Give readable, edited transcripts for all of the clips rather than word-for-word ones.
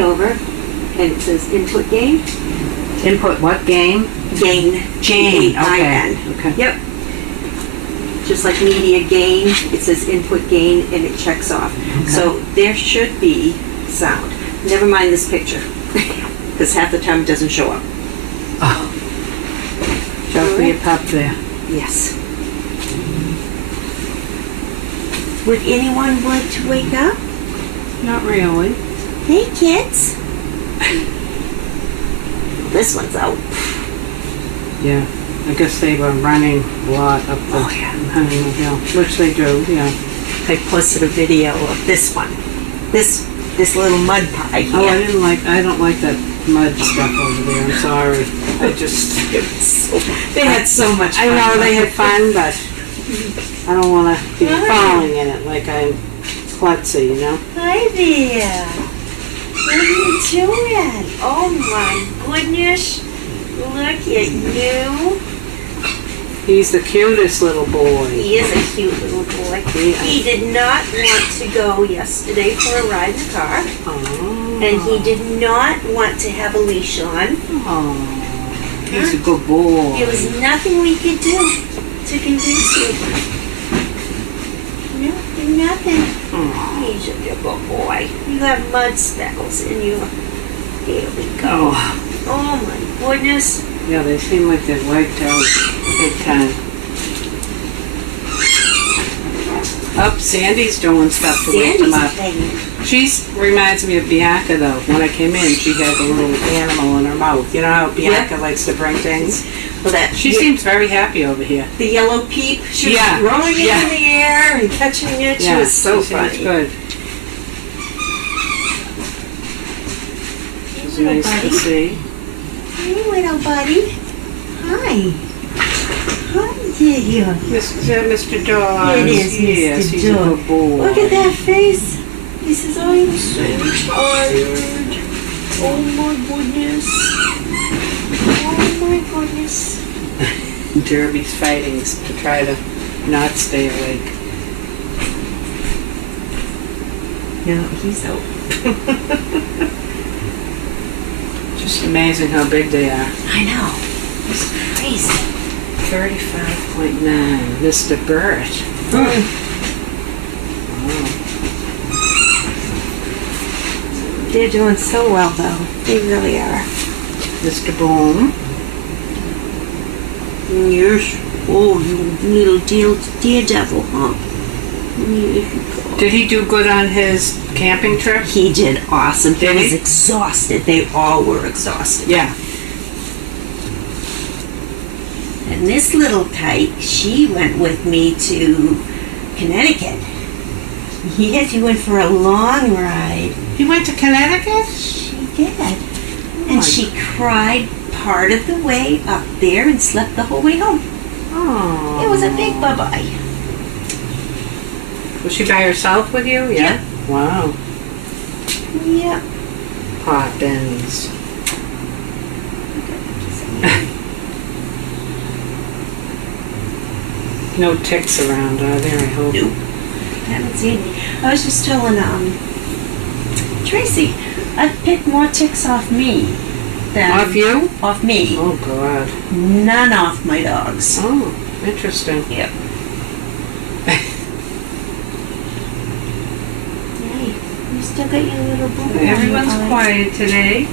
over, and it says input gain. Input what game? Gain. G-A-I-N. Okay. Yep. Just like media gain, it says input gain, and it checks off. Okay. So there should be sound. Never mind this picture, because half the time it doesn't show up. Oh. Show for your pup there. Yes. Would anyone like to wake up? Not really. Hey, kids. This one's out. Yeah. I guess they were running a lot up the Honeymoon Hill, which they do, yeah. I posted a video of this one. This little mud pie here. Oh, I don't like that mud stuff over there. I'm sorry. They had so much fun. I know they had fun, but I don't want to be falling in it like I'm klutzy, you know? Hi there. What are you doing? Oh my goodness. Look at you. He's the cutest little boy. He is a cute little boy. Yeah. He did not want to go yesterday for a ride in the car. Oh. And he did not want to have a leash on. Oh. He's a good boy. There was nothing we could do to convince you. Nothing. Oh. He's a good boy. You have mud speckles in you. Here we go. Oh my goodness. Yeah, they seem like they're wiped out big time. Up, Sandy's doing stuff to wake them up. She reminds me of Bianca, though. When I came in, she had a little animal in her mouth. You know how Bianca likes to bring things? Well, she seems very happy over here. The yellow peep, she was throwing it in the air and catching it. She was so funny. Good. She's nice to see. Hey, little buddy. Hi. Hi, yeah. Mr. Dog. It is Yes, Mr. he's Dog. a good boy. Look at that face. He says, I'm so tired. Oh my goodness. Oh my goodness. Derby's fighting to try to not stay awake. No, he's out. Just amazing how big they are. I know. It's crazy. 35.9. Mr. Burt. Wow. They're doing so well, though. They really are. Mr. Boom. Yes. Oh, you little daredevil, huh? Did he do good on his camping trip? He did awesome. Did he he? was exhausted. They all were exhausted. Yeah. And this little kite, she went with me to Connecticut. Yes, he went for a long ride. He went to Connecticut? She did. And she cried part of the way up there and slept the whole way home. Oh. It was a big bye-bye. Was she by herself with you? Yeah. Yep. Wow. Yep. Poppins. No ticks around, are there? I hope. Nope. I haven't seen any. I was just telling Tracy, I've picked more ticks off me than Off you? Off me. Oh God. None off my dogs. Oh, interesting. Yep. Hey, you still got your little boo. Everyone's quiet today.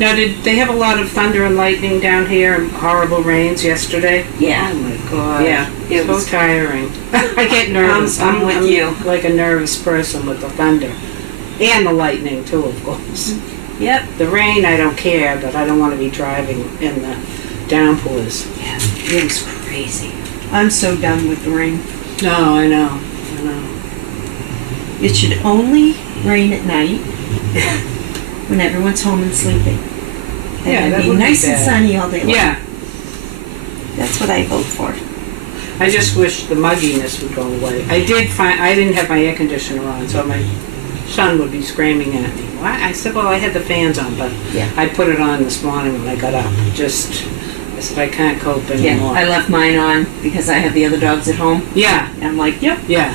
Now, did they have a lot of thunder and lightning down here and horrible rains yesterday? Yeah. Oh my God. Yeah. It was so tiring. I get nervous. I'm with you. Like a nervous person with the thunder. And the lightning, too, of course. Yep. The rain, I don't care, but I don't want to be driving in the downpours. Yeah. It was crazy. I'm so done with the rain. No, I know. It should only rain at night when everyone's home and sleeping. And Yeah, that be would be nice and bad. sunny all day long. Yeah. That's what I vote for. I just wish the mugginess would go away. I didn't have my air conditioner on, so my son would be screaming at me. Why? I said, well, I had the fans on, but Yeah. I put it on this morning when I got up. I said, I can't cope Yeah, anymore. I left mine on because I have the other dogs at home. Yeah, And I'm like, yep. yeah.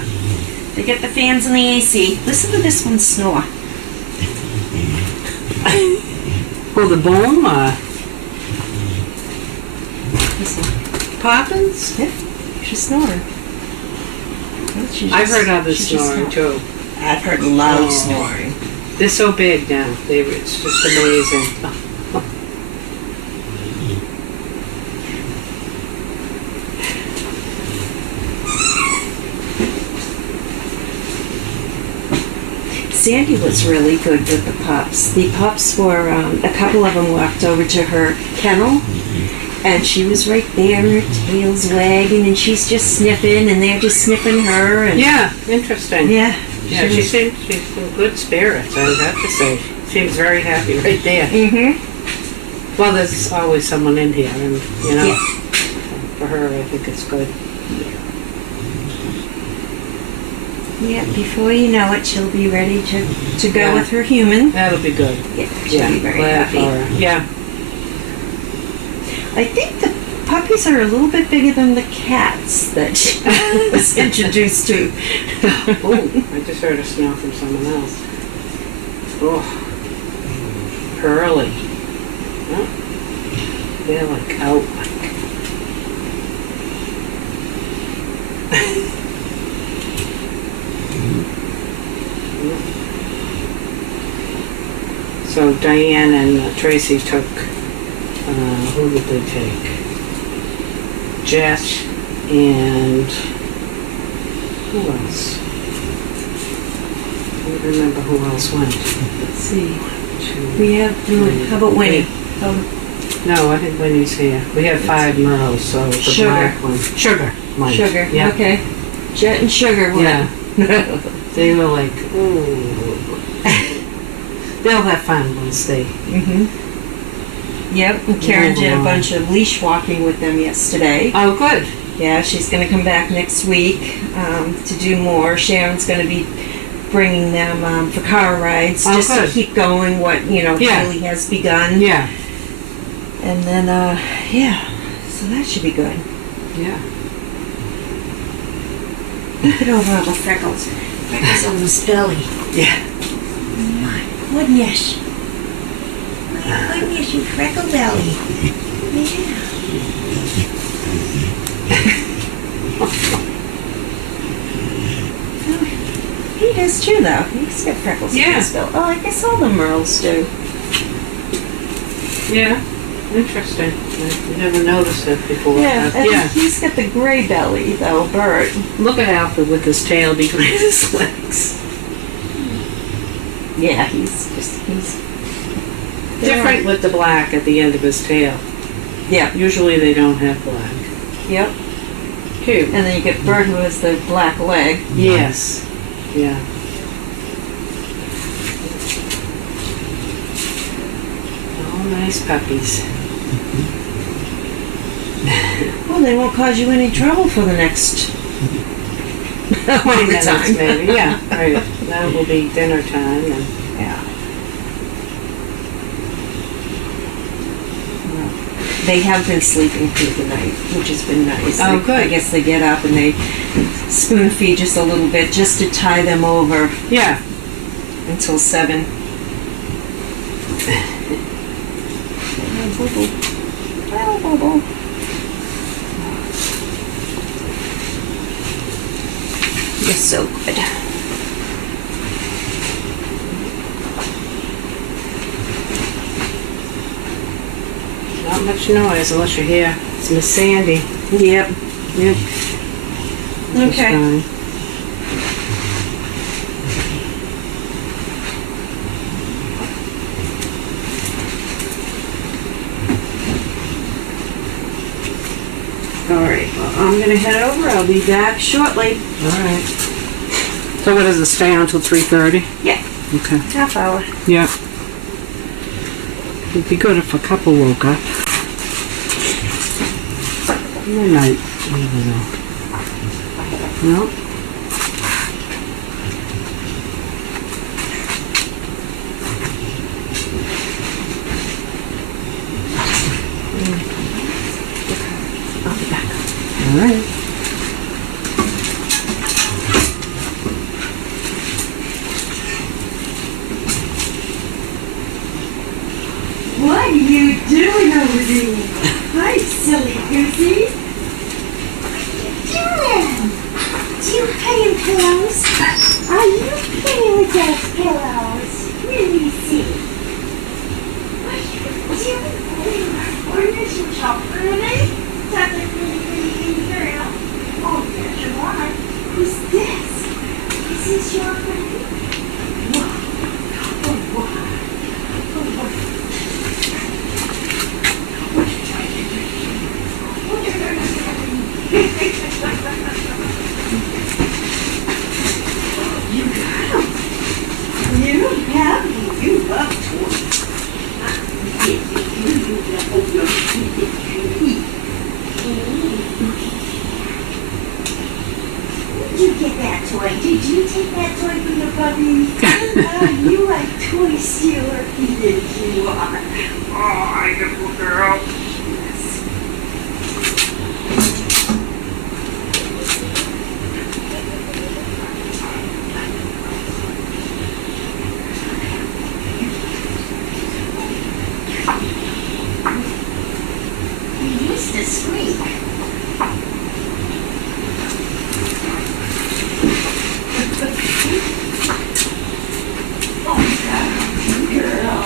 They get the fans and the AC. Listen to this one snore. Well, the bone, Listen. Poppins? Yeah, she's snoring. Well, she I've just- heard others she just snoring too. I've heard loud Oh. snoring. They're so big now. It's just amazing. Sandy was really good with the pups. The pups were, a couple of them walked over to her kennel, and she was right there, and her tail's wagging, and she's just sniffing, and they're just sniffing her. And Yeah, interesting. yeah, Yeah, she's in good spirits, I would have to say. She was very happy right there. Mm-hmm. Well, there's always someone in here, and, you know, Yeah. for her, I think it's good. Yeah, before you know it, she'll be ready to go Yeah. with her human. That'll be good. Yeah, she'll be very glad happy. for her. Yeah. I think the puppies are a little bit bigger than the cats that she was introduced to. Oh, I just heard a smell from someone else. Oh, pearly. Oh, they're like out. So Diane and Tracy took, who did they take? Jet and who else? I don't remember who else went. Let's see. Two, We have, how about Winnie? No, I think Winnie's here. We have 5 Merles, so the Sugar. black one. Sugar. Mike. Sugar. Yeah. Okay. Jet and Sugar went. Yeah. They were like, ooh. They'll have fun when they stay. Mm-hmm. Yep, and Karen did a bunch of leash walking with them yesterday. Oh, good. Yeah, she's going to come back next week to do more. Sharon's going to be bringing them for car rides Oh, just good. to keep going what, Yeah. Haley has begun. Yeah. And then, yeah, so that should be good. Yeah. Look at over all the freckles. Freckles on his belly. Yeah. My goodness. My goodness, you freckle belly. Yeah. He does too, though. He's got freckles on Yeah. his belly. Oh, I guess all the Merles do. Yeah. Interesting. I never noticed it before. Yeah, and Yeah. he's got the gray belly, though, Bert. Look at Alfred with his tail between his legs. Yeah, he's Different with the black at the end of his tail. Yeah. Usually they don't have black. Yep. Cute. And then you get Bert, who has the black leg. Yes. Yeah. Oh, nice puppies. Well, they won't cause you any trouble for the next 20 minutes time. maybe. Yeah. Right. Now will be dinner time and Yeah. They have been sleeping through the night, which has been nice. Oh, Like, good. I guess they get up and they spoon feed just a little bit just to tie them over yeah. until 7. Well, Boo-Boo. You're so good. Not much noise unless you hear it's Miss Sandy. Yep. Yep. Okay. All right. Well, I'm gonna head over. I'll be back shortly. Alright. So what does it stay on until 3:30? Yeah. Okay. Half hour. Yeah. It'd be good if a couple woke up. They might. You never know. No? I'll be back. Alright. What are you doing over there? Hi, silly goosey. What are you doing? Do you playing pillows? Are you playing with those pillows? Let me see. What are you doing? Oh, aren't you so pretty? Such a pretty girl. Oh, yes, you are. Who's this? Is this your friend? Wow. Oh, wow. Oh, wow. You got 'em. You have me. You love toys. Where'd you get that toy? Did you take that toy from the puppies? You a toy stealer. Yes, you are. Oh, good girl. Yes. You used to squeak. Oh, girl.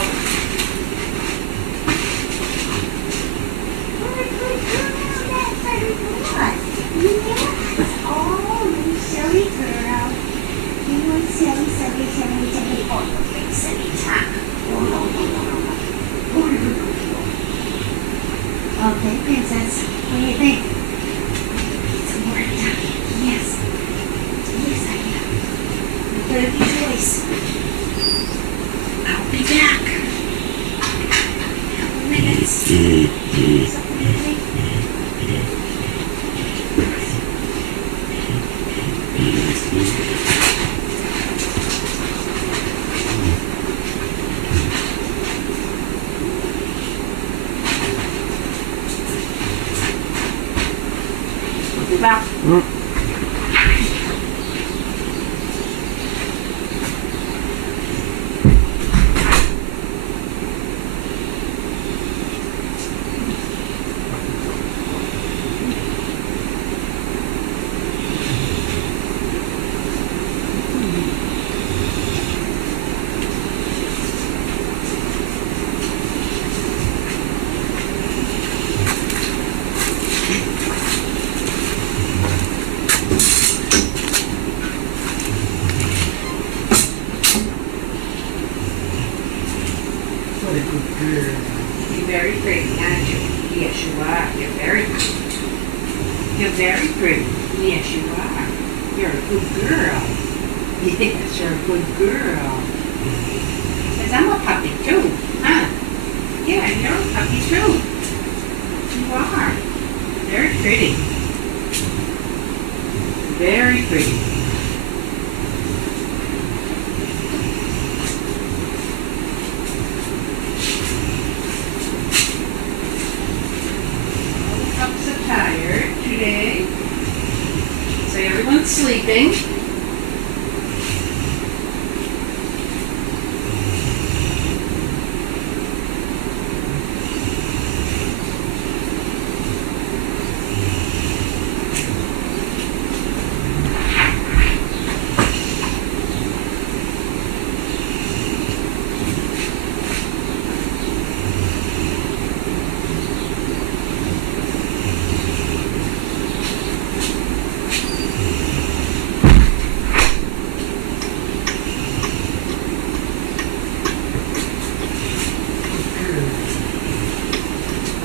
Okay, princess, what do you think? Some more time. Yes. Yes, I am. I'm gonna be choice. I'll be back. Couple minutes. Something to think. I'll be back. What a good girl. You're very pretty, aren't you? Yes, you are. You're very pretty. You're very pretty. Yes, you are. You're a good girl. Yes, you're a good girl. Because I'm a puppy too, huh? Yeah, you're a puppy too. You are. Very pretty. Very pretty. All the pups are tired today. So everyone's sleeping.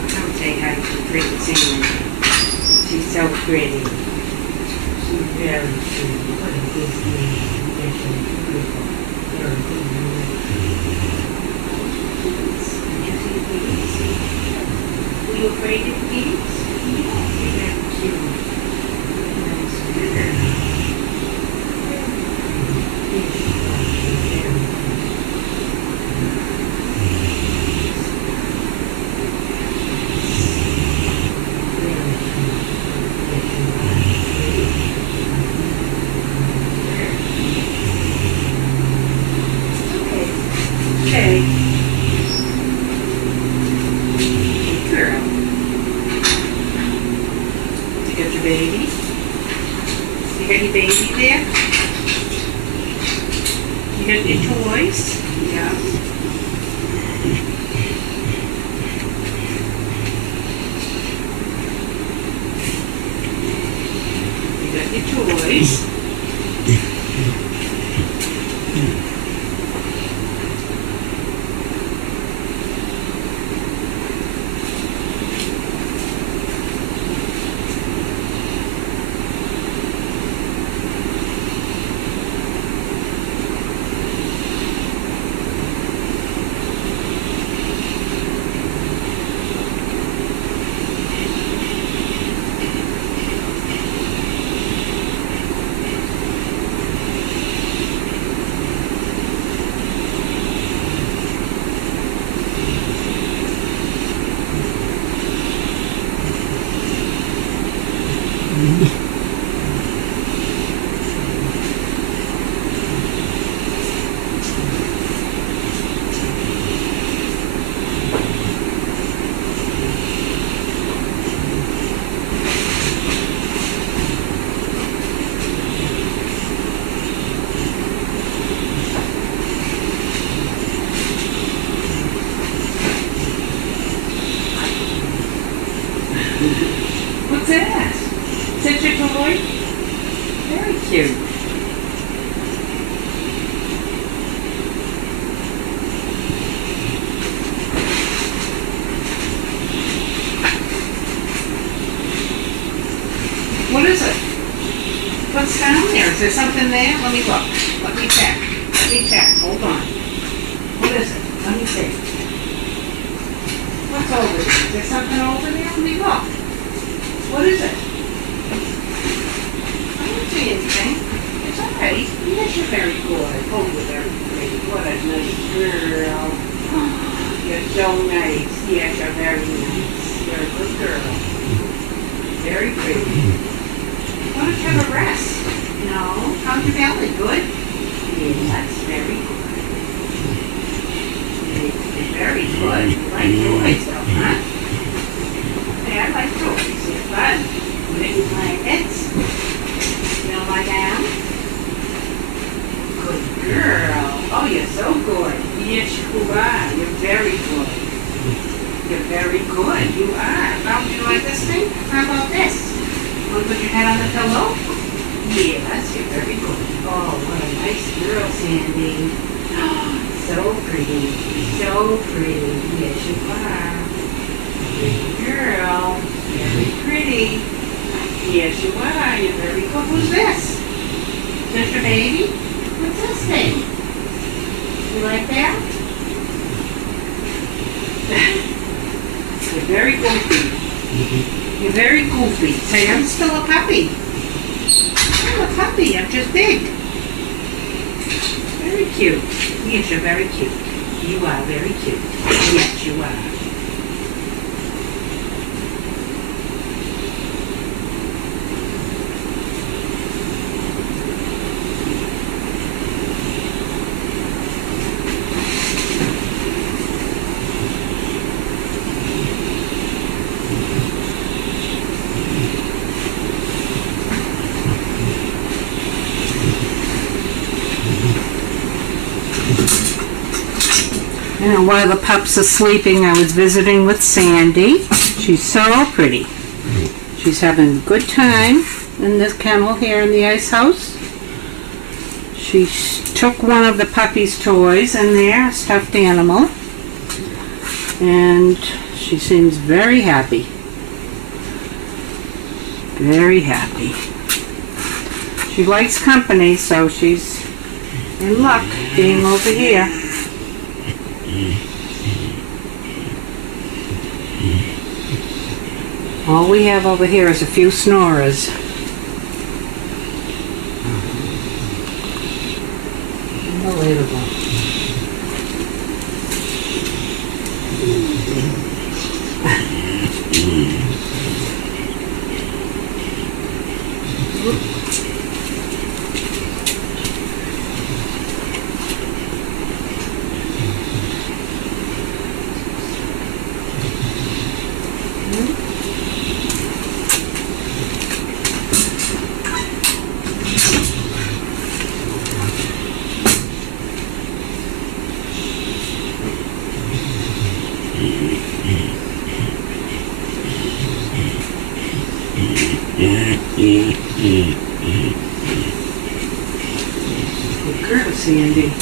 Come say hi to pretty Sandy. She's so pretty. She's very pretty. What a good girl. Yes, she's beautiful. Very good girl. Were you afraid of bees? Yeah, you're very cute. Okay. your baby there? You got your toys? Yeah. You got your toys. What's that? Is that your toy? Very cute. What is it? What's down there? Is there something there? Let me look. Let me check. Let me check. Hold on. What is it? Let me see. What's over there? Is there something over there? Let me look. What is it? I don't see anything. It's all right. Yes, you're very good. Oh, you're very pretty. What a nice girl. You're so nice. Yes, you're very nice. You're a good girl. Very pretty. Why don't you have a rest? No. How's your belly? Good? Yes, very good. You're very good. You like toys, though, huh? Yeah, I like toys. They're fun. Little blankets. You don't like them? Good girl. Oh, you're so good. Yes, you are. You're very good. You're very good. You are. Now, do you like this thing? How about this? Want to put your head on the pillow? Yes, you're very good. Oh, what a nice girl, Sandy. So pretty. So pretty. Yes, you are. Good girl. Very pretty. Yes, you are. You're very good. Who's this? Is this your baby? What's this thing? You like that? You're very goofy. You're very goofy. Say, I'm still a puppy. I'm a puppy. I'm just big. Very cute. Yes, you're very cute. You are very cute. Yes, you are. And while the pups are sleeping, I was visiting with Sandy. She's so pretty. She's having a good time in this kennel here in the ice house. She took one of the puppy's toys in there, a stuffed animal, and she seems very happy. Very happy. She likes company, so she's in luck being over here. All we have over here is a few snorers. Unbelievable. Good girl, Sandy.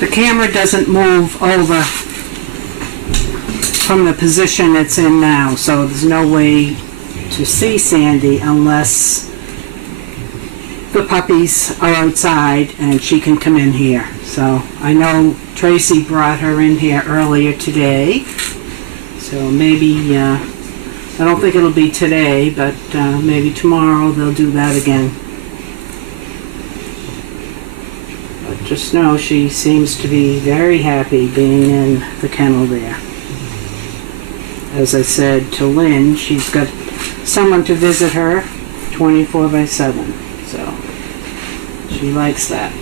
The camera doesn't move over from the position it's in now, so there's no way to see Sandy unless the puppies are outside and she can come in here. So I know Tracy brought her in here earlier today, so maybe, I don't think it'll be today, but maybe tomorrow they'll do that again. Just know she seems to be very happy being in the kennel there. As I said to Lynn, she's got someone to visit her 24/7, so she likes that.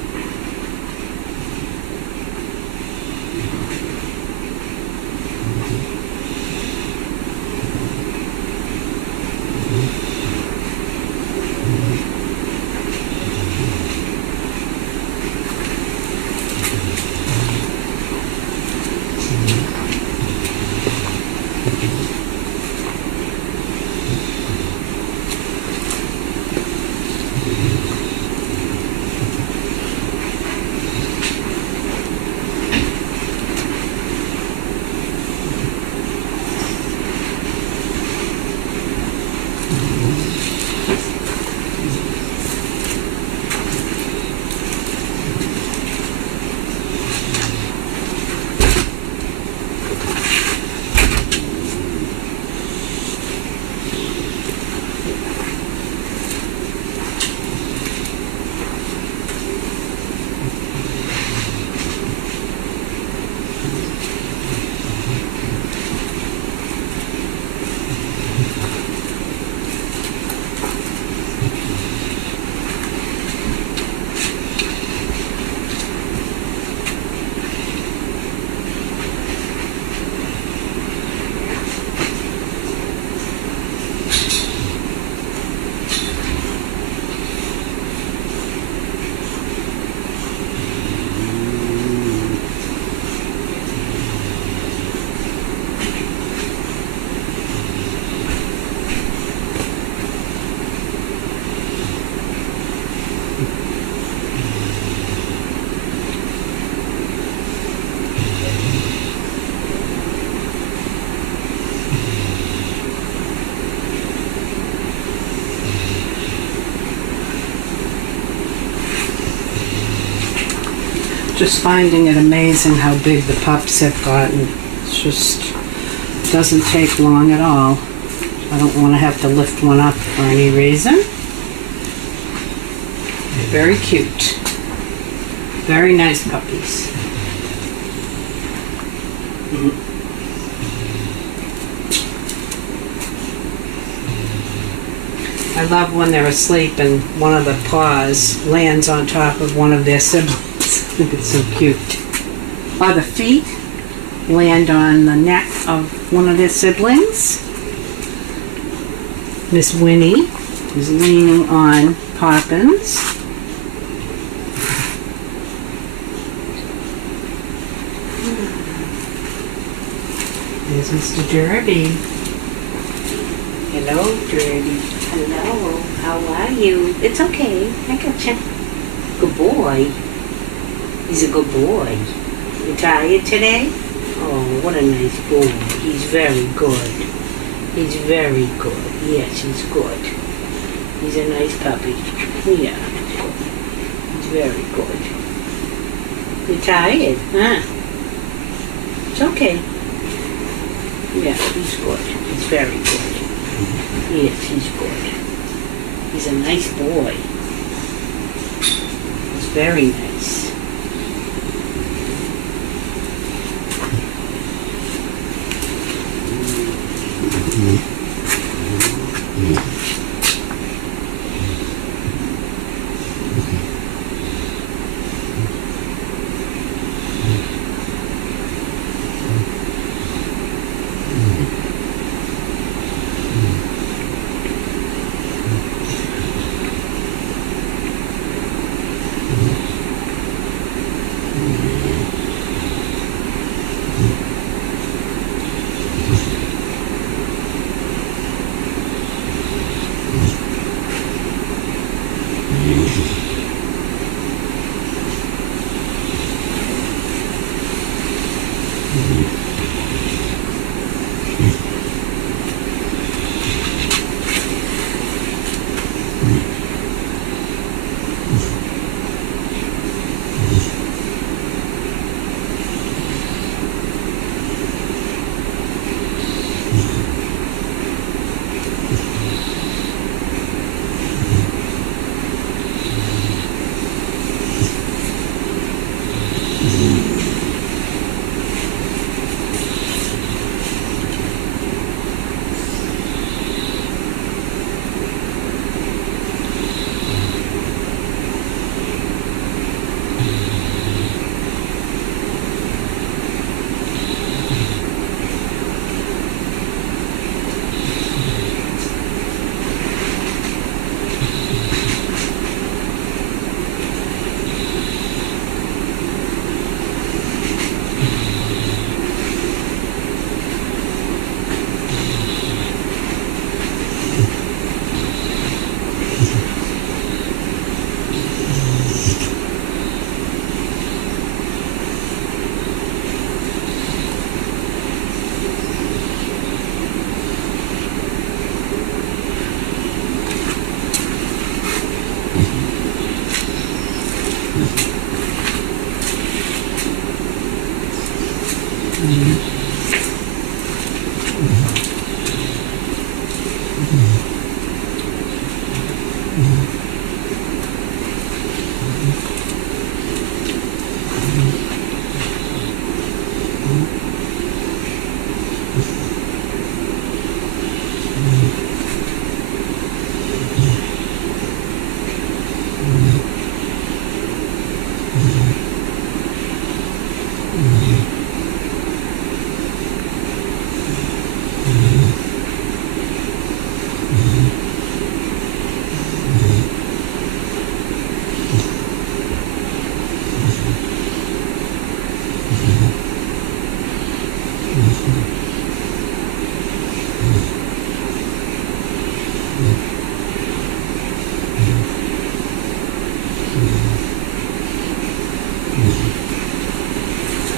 Just finding it amazing how big the pups have gotten. It's just doesn't take long at all. I don't want to have to lift one up for any reason. Very cute. Very nice puppies. I love when they're asleep and one of the paws lands on top of one of their siblings. I think it's so cute. Or the feet land on the neck of one of their siblings. Miss Winnie is leaning on Poppins. There's Mr. Derby. Hello, Derby. Hello, how are you? It's okay, I gotcha. Good boy. He's a good boy. You tired today? Oh, what a nice boy. He's very good. He's very good. Yes, he's good. He's a nice puppy. Yeah. He's very good. You're tired, huh? It's okay. Yeah, he's good. He's very good. Yes, he's good. He's a nice boy. He's very nice.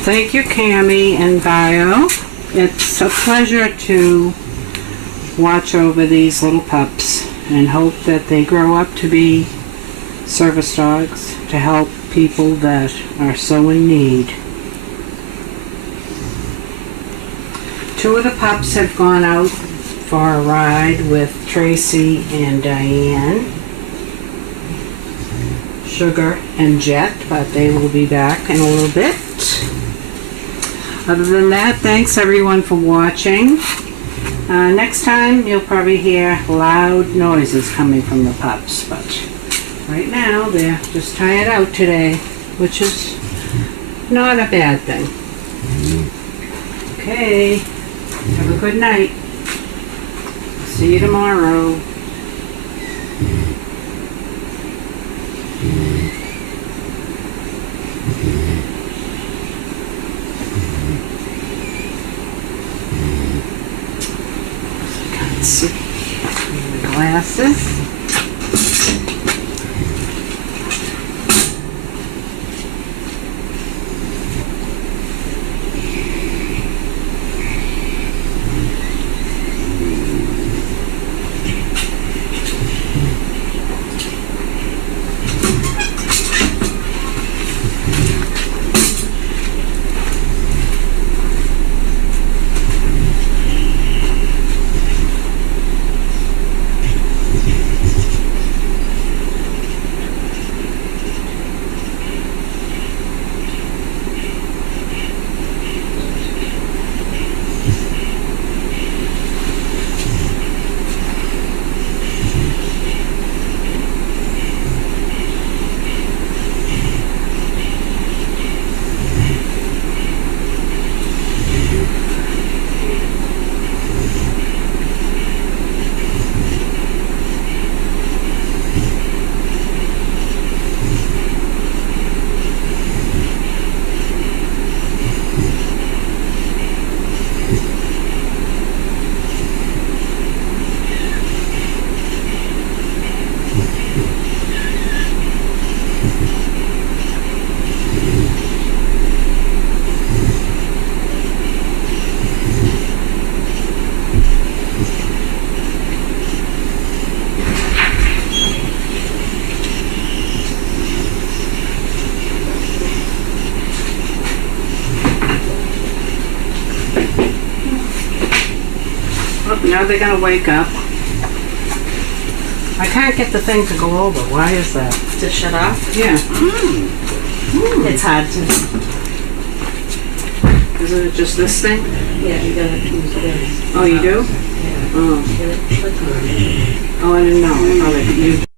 Thank you, Cammie and Bio. It's a pleasure to watch over these little pups and hope that they grow up to be service dogs to help people that are so in need. 2 of the pups have gone out for a ride with Tracy and Diane, Sugar and Jet, but they will be back in a little bit. Other than that, thanks everyone for watching. Next time you'll probably hear loud noises coming from the pups, but right now they're just tired out today, which is not a bad thing. Okay, have a good night. See you tomorrow. boots. Glasses. Now they're gonna wake up. I can't get the thing to go over. Why is that? To shut off. Yeah. It's hard to. Isn't it just this thing? Yeah, you gotta use this. Oh, you do? Yeah. Oh. You gotta click on it. Oh, I didn't know. I thought you